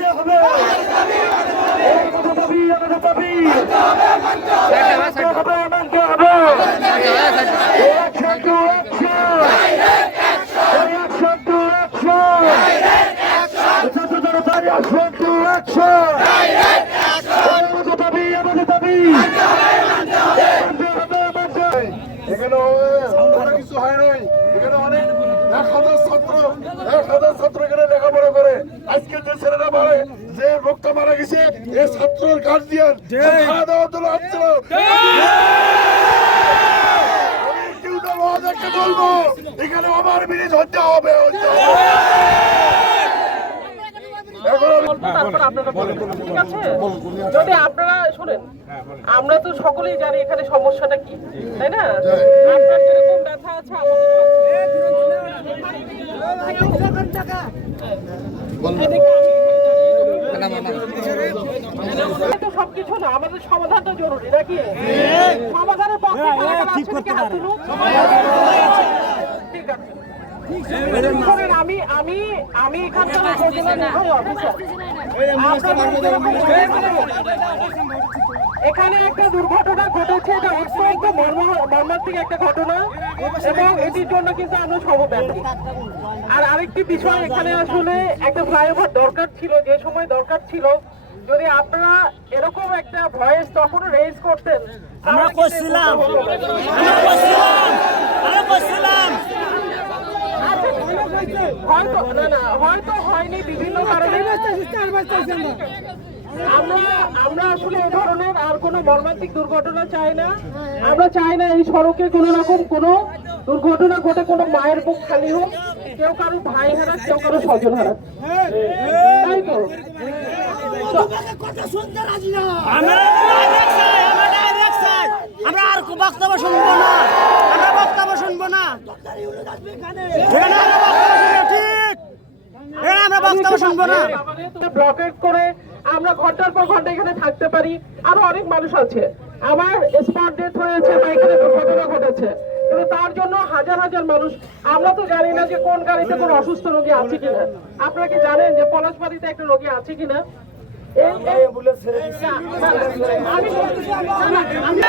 মানতে হবে। আমাদের দাবি, আমাদের দাবি মানতে হবে, মানতে হবে। Reaction to action. Reaction to action. ছাত্র জনতা reaction to action. আমাদের দাবি, আমাদের দাবি মানতে হবে, মানতে হবে। এখানে অনেক কিছু হয় নাই। এখানে অনেক 1,000 ছাত্র এখানে লেখাপড়া করে। আজকে যে ছেলেরা মারে, যে লোকটা মারা গেছে, এই ছাত্রের গার্জিয়ান খাওয়া দাওয়ার জন্য আসছিল। আমি টিউটার মহাদেরকে বলবো, এখানে আমার ব্রিজ হতে হবে, হতে হবে। তারপর আপনারা বলেন, ঠিক আছে? যদি আপনারা শোনেন, আমরা তো সকলেই জানি এখানে সমস্যাটা কি, তাই না? আপনার যেরকম ব্যথা আছে সবকিছু না, আমাদের সমাধান তো জরুরি নাকি? সমাধানের পক্ষে ঠিক আছে। আমি এখানকার অফিসার। এখানে একটা দুর্ঘটনা ঘটেছে, এটা অত্যন্ত মর্মান্তিক একটা ঘটনা এবং এটির জন্য কিন্তু আমরা সর্বব্যাপী। আর আরেকটি বিষয়, এখানে আসলে একটা ফ্লাইওভার দরকার ছিল, যে সময় দরকার ছিল। যদি আপনারা এরকম একটা ভয়েস তখন রেজ করতেন, আমরা করছিলাম। হয়তো হয়নি বিভিন্ন কারণে। আমরা আসলে এই ধরনের আর কোনো মর্মান্তিক দুর্ঘটনা চাই না। আমরা চাই না এই সড়কে কোনো রকম কোনো দুর্ঘটনা ঘটে, কোনো মায়ের বুক খালি হোক, কেউ কারো ভাই হারাক, কেউ কারো স্বজন হারাক, তাই তো? আমরা আর বক্তব্য শুনবো না, আমরা বক্তব্য শুনবো না। আমরা বক্তব্য শুনবো না। ব্লকেট করে আমরা ঘন্টার পর ঘন্টা এখানে থাকতে পারি। আরো অনেক মানুষ আছে, আমার স্পট ডেথ হয়েছে বা এখানে দুর্ঘটনা ঘটেছে, কিন্তু তার জন্য হাজার হাজার মানুষ। আমরা তো জানি না যে কোন গাড়িতে কোন অসুস্থ রোগী আছে কিনা। আপনারা কি জানেন যে পলাশবাড়িতে একটা রোগী আছে কিনা? আমি